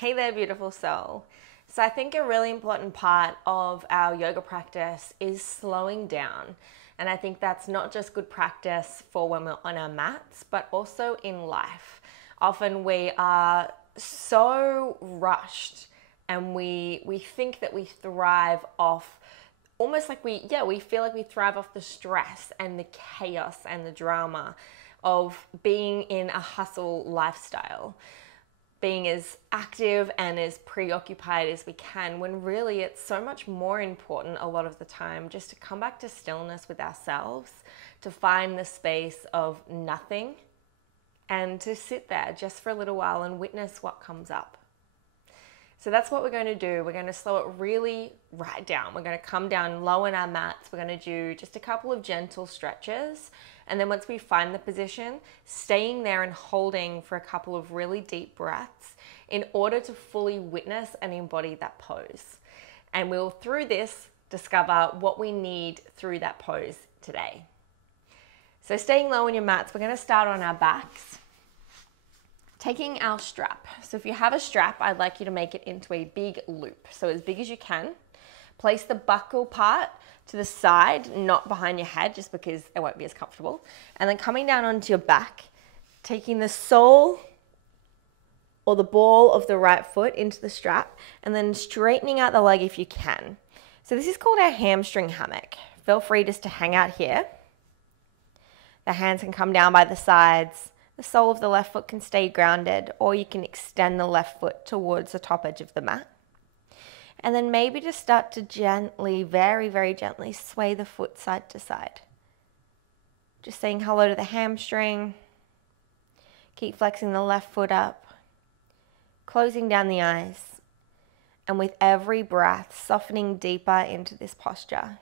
Hey there, beautiful soul. So I think a really important part of our yoga practice is slowing down. And I think that's not just good practice for when we're on our mats, but also in life. Often we are so rushed and we think that we thrive off almost like we feel like we thrive off the stress and the chaos and the drama of being in a hustle lifestyle, being as active and as preoccupied as we can, when really it's so much more important a lot of the time just to come back to stillness with ourselves, to find the space of nothing and to sit there just for a little while and witness what comes up. So that's what we're going to do. We're going to slow it really right down. We're going to come down low in our mats. We're going to do just a couple of gentle stretches. And then once we find the position, staying there and holding for a couple of really deep breaths in order to fully witness and embody that pose. And we'll, through this, discover what we need through that pose today. So staying low in your mats, we're going to start on our backs. Taking our strap. So if you have a strap, I'd like you to make it into a big loop. So as big as you can. Place the buckle part to the side, not behind your head, just because it won't be as comfortable. And then coming down onto your back, taking the sole or the ball of the right foot into the strap, and then straightening out the leg if you can. So this is called our hamstring hammock. Feel free just to hang out here. The hands can come down by the sides. The sole of the left foot can stay grounded, or you can extend the left foot towards the top edge of the mat. And then maybe just start to gently, very, very gently sway the foot side to side. Just saying hello to the hamstring. Keep flexing the left foot up, closing down the eyes, and with every breath, softening deeper into this posture.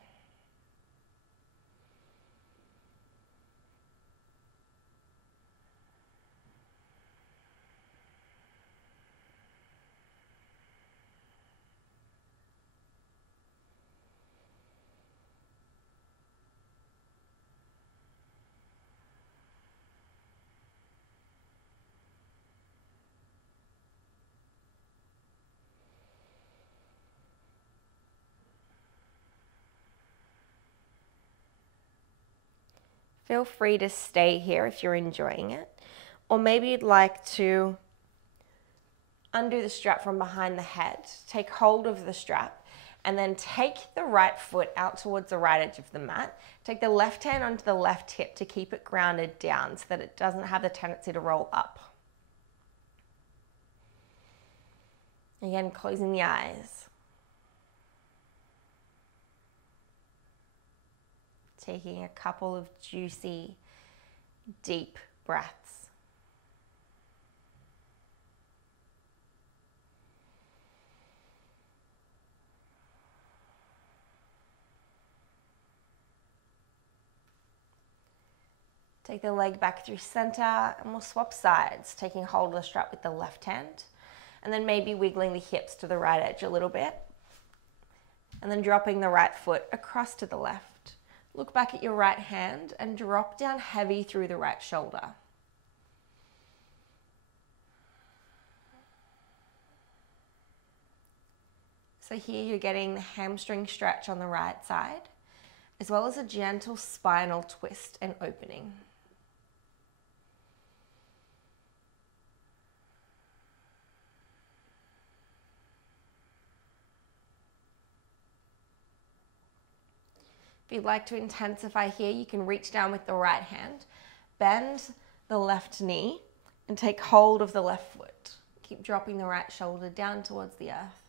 Feel free to stay here if you're enjoying it. Or maybe you'd like to undo the strap from behind the head. Take hold of the strap and then take the right foot out towards the right edge of the mat. Take the left hand onto the left hip to keep it grounded down so that it doesn't have the tendency to roll up. Again, closing the eyes. Taking a couple of juicy, deep breaths. Take the leg back through center and we'll swap sides, taking hold of the strap with the left hand and then maybe wiggling the hips to the right edge a little bit and then dropping the right foot across to the left. Look back at your right hand and drop down heavy through the right shoulder. So here you're getting the hamstring stretch on the right side, as well as a gentle spinal twist and opening. If you'd like to intensify here, you can reach down with the right hand, bend the left knee, and take hold of the left foot. Keep dropping the right shoulder down towards the earth.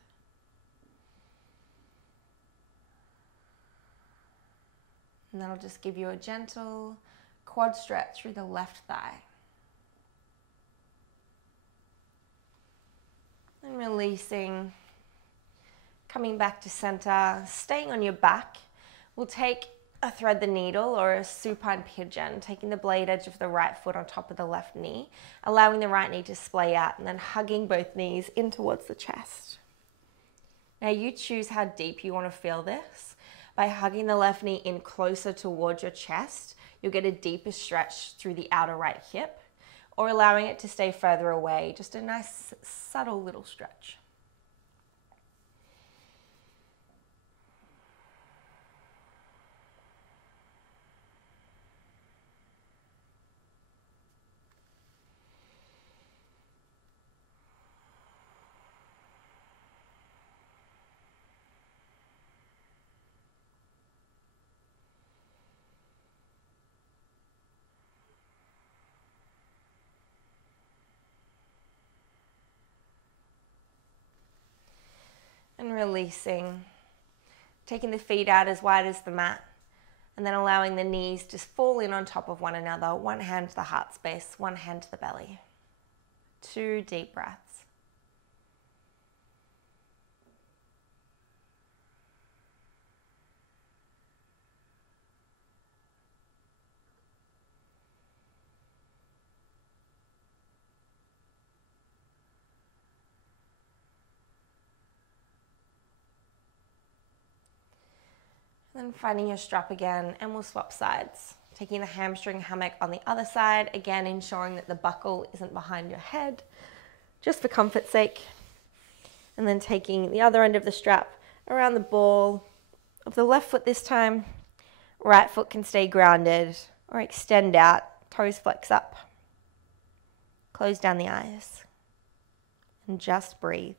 And that'll just give you a gentle quad stretch through the left thigh. And releasing, coming back to center, staying on your back. We'll take a thread the needle or a supine pigeon, taking the blade edge of the right foot on top of the left knee, allowing the right knee to splay out and then hugging both knees in towards the chest. Now you choose how deep you want to feel this. By hugging the left knee in closer towards your chest, you'll get a deeper stretch through the outer right hip. or allowing it to stay further away. Just a nice, subtle little stretch. And releasing, taking the feet out as wide as the mat, and then allowing the knees to fall in on top of one another. One hand to the heart space, one hand to the belly. 2 deep breaths. Then finding your strap again, and we'll swap sides. Taking the hamstring hammock on the other side, again ensuring that the buckle isn't behind your head, just for comfort's sake. And then taking the other end of the strap around the ball of the left foot this time. Right foot can stay grounded or extend out, toes flex up. Close down the eyes and just breathe.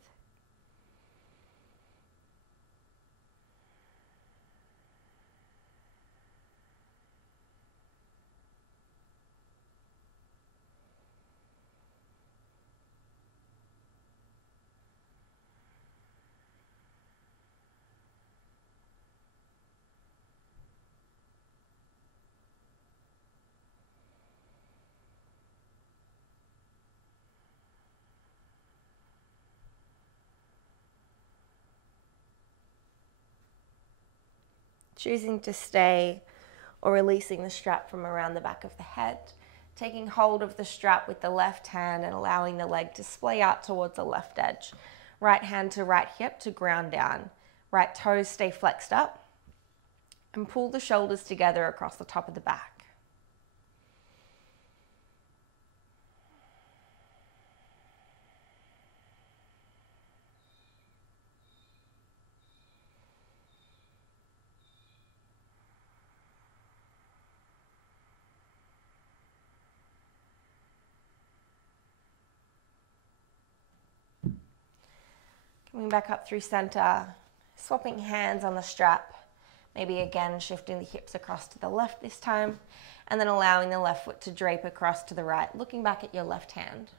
Choosing to stay or releasing the strap from around the back of the head, taking hold of the strap with the left hand and allowing the leg to splay out towards the left edge. Right hand to right hip to ground down. Right toes stay flexed up, and pull the shoulders together across the top of the back. Coming back up through center, swapping hands on the strap, maybe again shifting the hips across to the left this time, and then allowing the left foot to drape across to the right, looking back at your left hand.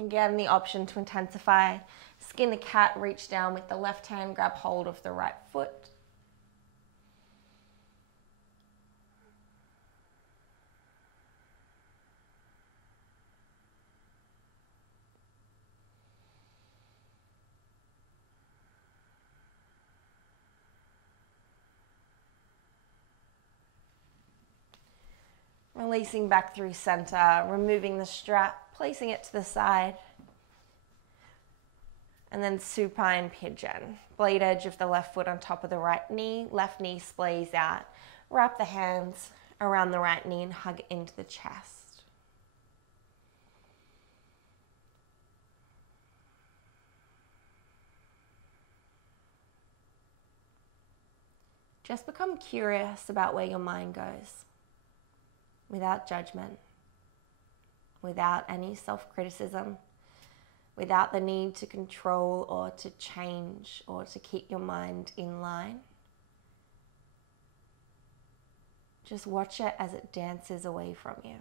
Again, the option to intensify, skin the cat, reach down with the left hand, grab hold of the right foot. Releasing back through center, removing the strap, placing it to the side. And then supine pigeon. Blade edge of the left foot on top of the right knee, left knee splays out. Wrap the hands around the right knee and hug into the chest. Just become curious about where your mind goes, without judgment, without any self-criticism, without the need to control or to change or to keep your mind in line. Just watch it as it dances away from you.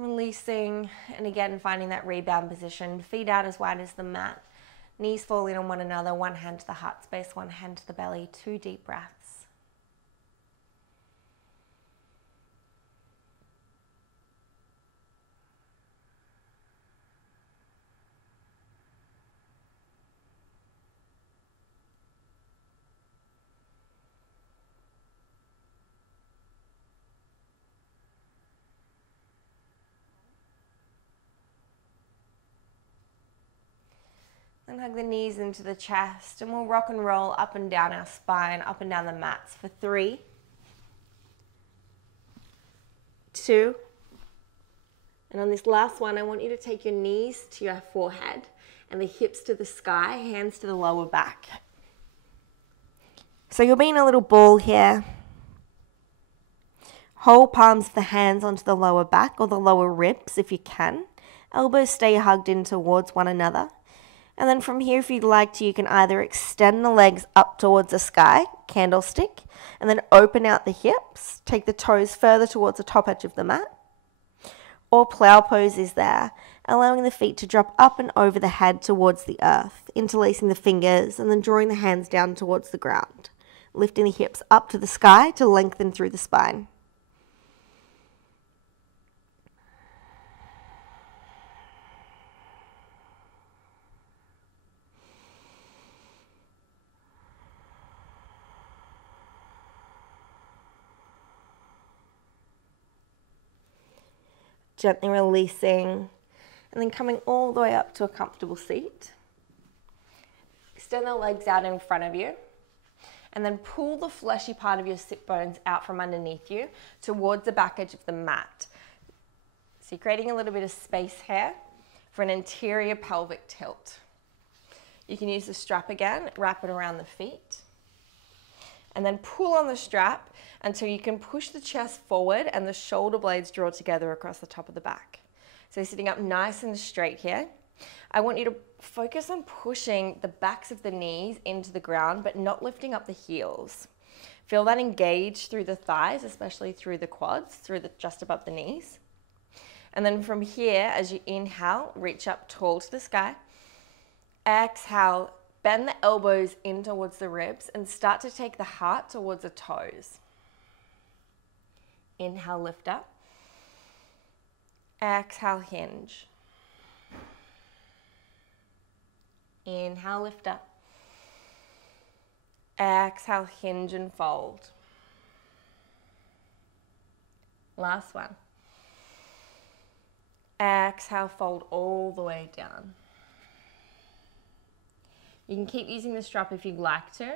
Releasing, and again finding that rebound position, feet out as wide as the mat, knees fall in on one another, one hand to the heart space, one hand to the belly, 2 deep breaths. And hug the knees into the chest, and we'll rock and roll up and down our spine, up and down the mats for 3, 2, and on this last one, I want you to take your knees to your forehead and the hips to the sky, hands to the lower back. So you'll be in a little ball here. Hold palms of the hands onto the lower back or the lower ribs if you can. Elbows stay hugged in towards one another. And then from here, if you'd like to, you can either extend the legs up towards the sky, candlestick, and then open out the hips. Take the toes further towards the top edge of the mat. Or plow pose is there, allowing the feet to drop up and over the head towards the earth, interlacing the fingers and then drawing the hands down towards the ground, lifting the hips up to the sky to lengthen through the spine. Gently releasing, and then coming all the way up to a comfortable seat. Extend the legs out in front of you, and then pull the fleshy part of your sit bones out from underneath you towards the back edge of the mat. So you're creating a little bit of space here for an anterior pelvic tilt. You can use the strap again, wrap it around the feet, and then pull on the strap until you can push the chest forward and the shoulder blades draw together across the top of the back. So sitting up nice and straight here. I want you to focus on pushing the backs of the knees into the ground, but not lifting up the heels. Feel that engage through the thighs, especially through the quads, just above the knees. And then from here, as you inhale, reach up tall to the sky. Exhale, bend the elbows in towards the ribs and start to take the heart towards the toes. Inhale, lift up. Exhale, hinge. Inhale, lift up. Exhale, hinge and fold. Last one. Exhale, fold all the way down. You can keep using the strap if you'd like to,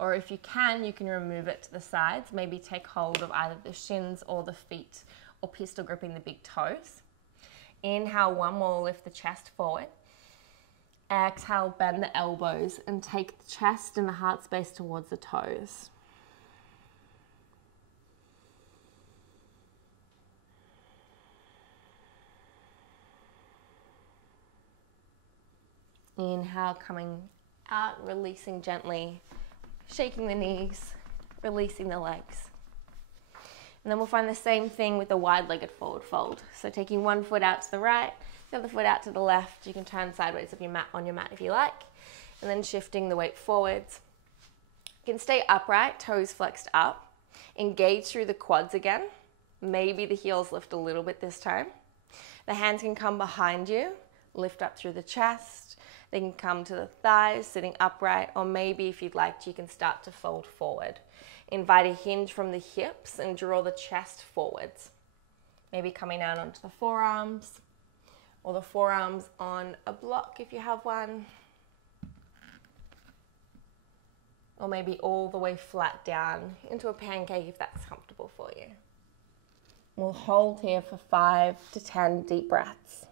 or if you can remove it to the sides. Maybe take hold of either the shins or the feet, or pistol gripping the big toes. Inhale, one more, lift the chest forward. Exhale, bend the elbows and take the chest and the heart space towards the toes. Inhale, coming out, releasing gently, shaking the knees, releasing the legs. And then we'll find the same thing with the wide-legged forward fold. So taking one foot out to the right, the other foot out to the left. You can turn sideways on your mat if you like. And then shifting the weight forwards. You can stay upright, toes flexed up. Engage through the quads again. Maybe the heels lift a little bit this time. The hands can come behind you, lift up through the chest. They can come to the thighs, sitting upright, or maybe if you'd like to, you can start to fold forward. Invite a hinge from the hips and draw the chest forwards. Maybe coming out onto the forearms, or the forearms on a block if you have one. Or maybe all the way flat down into a pancake if that's comfortable for you. We'll hold here for 5 to 10 deep breaths.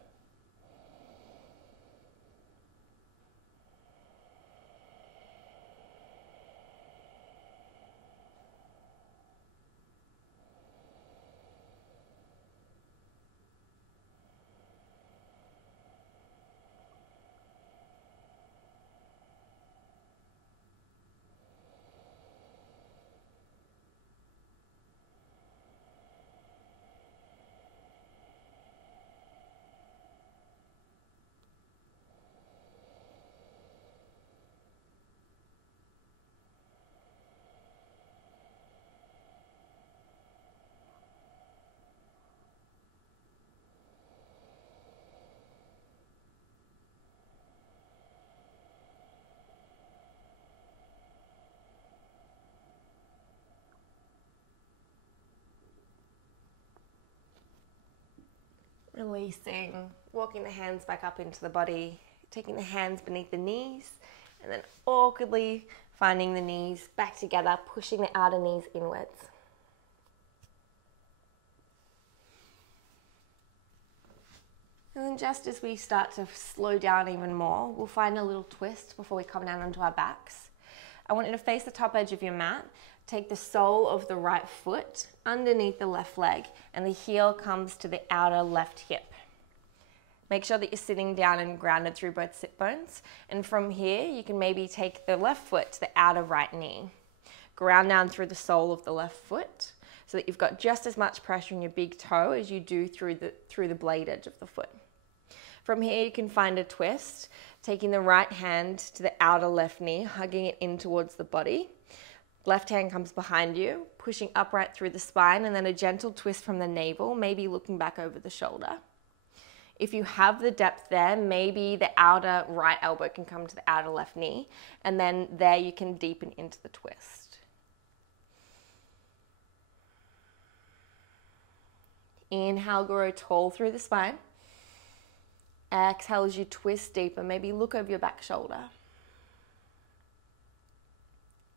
Releasing, walking the hands back up into the body, taking the hands beneath the knees, and then awkwardly finding the knees back together, pushing the outer knees inwards. And then just as we start to slow down even more, we'll find a little twist before we come down onto our backs. I want you to face the top edge of your mat, take the sole of the right foot underneath the left leg, and the heel comes to the outer left hip. Make sure that you're sitting down and grounded through both sit bones. And from here, you can maybe take the left foot to the outer right knee. Ground down through the sole of the left foot so that you've got just as much pressure in your big toe as you do through the blade edge of the foot. From here, you can find a twist, taking the right hand to the outer left knee, hugging it in towards the body. Left hand comes behind you, pushing upright through the spine, and then a gentle twist from the navel, maybe looking back over the shoulder. If you have the depth there, maybe the outer right elbow can come to the outer left knee, and then there you can deepen into the twist. Inhale, grow tall through the spine. Exhale as you twist deeper, maybe look over your back shoulder.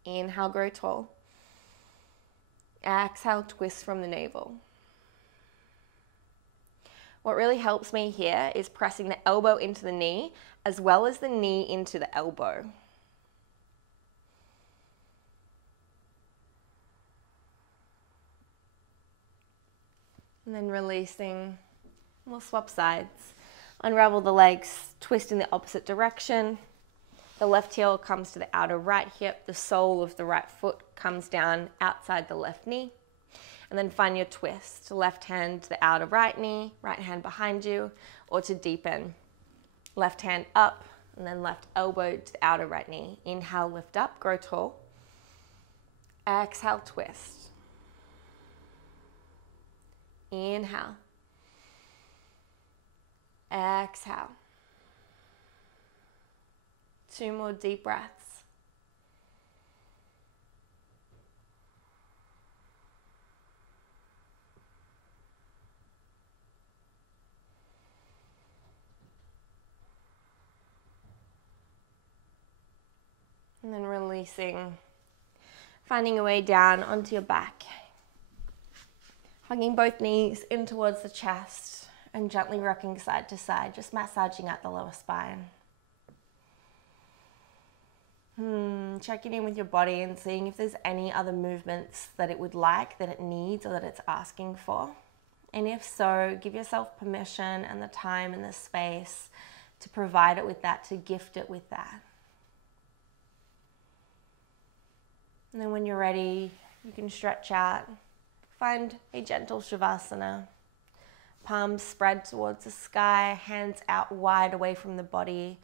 Inhale, grow tall. Exhale, twist from the navel. What really helps me here is pressing the elbow into the knee as well as the knee into the elbow. And then releasing, we'll swap sides. Unravel the legs, twist in the opposite direction. The left heel comes to the outer right hip. The sole of the right foot comes down outside the left knee. And then find your twist. Left hand to the outer right knee, right hand behind you, or to deepen. Left hand up, and then left elbow to the outer right knee. Inhale, lift up, grow tall. Exhale, twist. Inhale. Exhale. 2 more deep breaths. And then releasing, finding your way down onto your back. Hugging both knees in towards the chest and gently rocking side to side, just massaging out the lower spine. Checking in with your body and seeing if there's any other movements that it would like, that it needs, or that it's asking for. And if so, give yourself permission and the time and the space to provide it with that, to gift it with that. And then when you're ready, you can stretch out. Find a gentle shavasana. Palms spread towards the sky, hands out wide away from the body.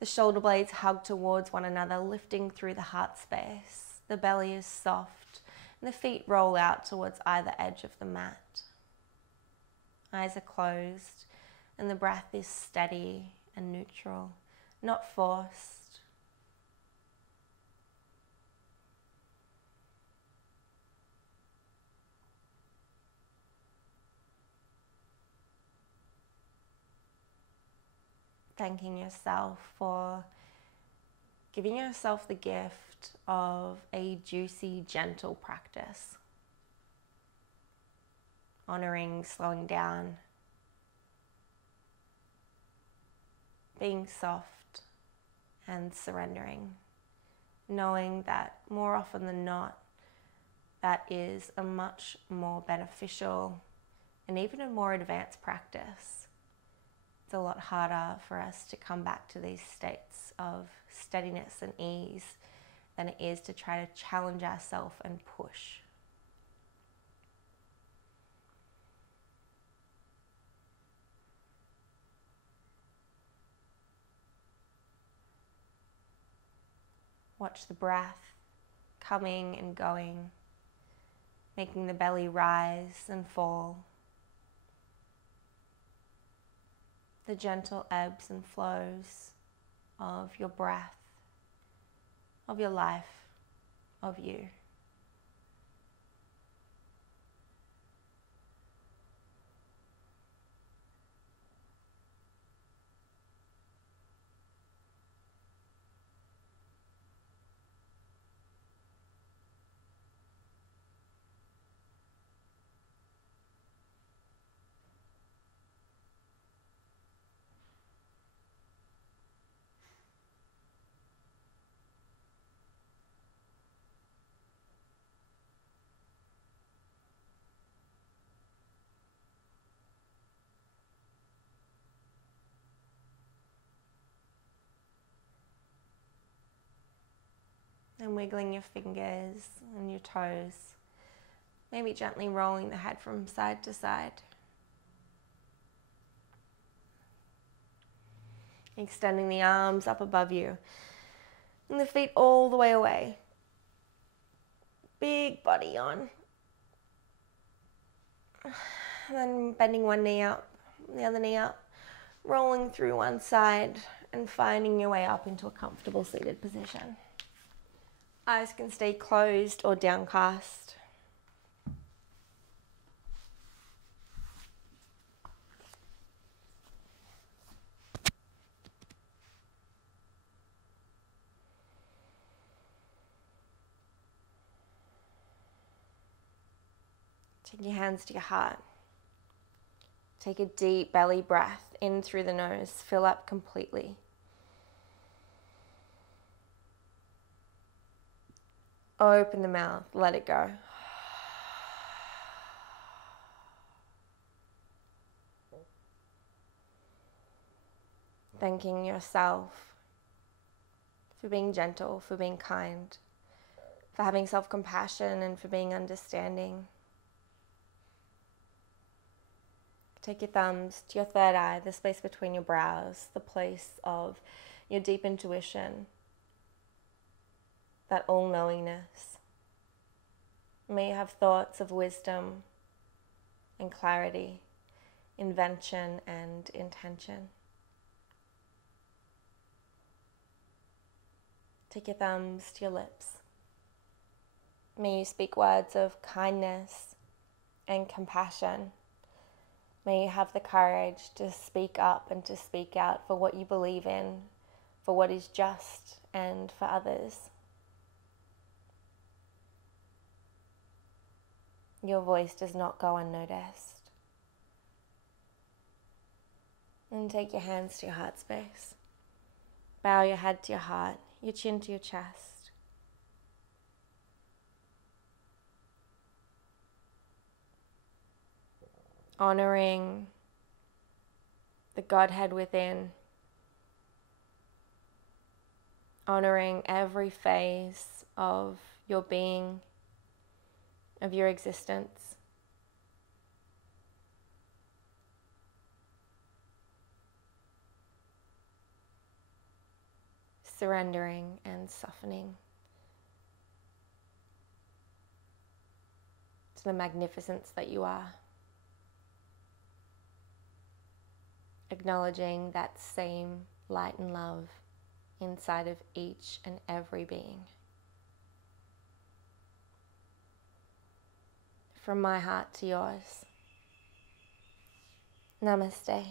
The shoulder blades hug towards one another, lifting through the heart space. The belly is soft, and the feet roll out towards either edge of the mat. Eyes are closed, and the breath is steady and neutral, not forced. Thanking yourself for giving yourself the gift of a juicy, gentle practice. Honoring slowing down, being soft and surrendering, knowing that more often than not, that is a much more beneficial and even a more advanced practice. It's a lot harder for us to come back to these states of steadiness and ease than it is to try to challenge ourselves and push. Watch the breath coming and going, making the belly rise and fall. The gentle ebbs and flows of your breath, of your life, of you. And wiggling your fingers and your toes. Maybe gently rolling the head from side to side. Extending the arms up above you. And the feet all the way away. Big body on. And then bending one knee up, the other knee up. Rolling through one side and finding your way up into a comfortable seated position. Eyes can stay closed or downcast. Take your hands to your heart. Take a deep belly breath in through the nose. Fill up completely. Open the mouth. Let it go. Thanking yourself for being gentle, for being kind, for having self-compassion, and for being understanding. Take your thumbs to your third eye, the space between your brows, the place of your deep intuition, that all-knowingness. May you have thoughts of wisdom and clarity, invention and intention. Take your thumbs to your lips. May you speak words of kindness and compassion. May you have the courage to speak up and to speak out for what you believe in, for what is just, and for others. Your voice does not go unnoticed. And take your hands to your heart space. Bow your head to your heart, your chin to your chest. Honoring the Godhead within. Honoring every phase of your being, of your existence. Surrendering and softening to the magnificence that you are. Acknowledging that same light and love inside of each and every being. From my heart to yours. Namaste.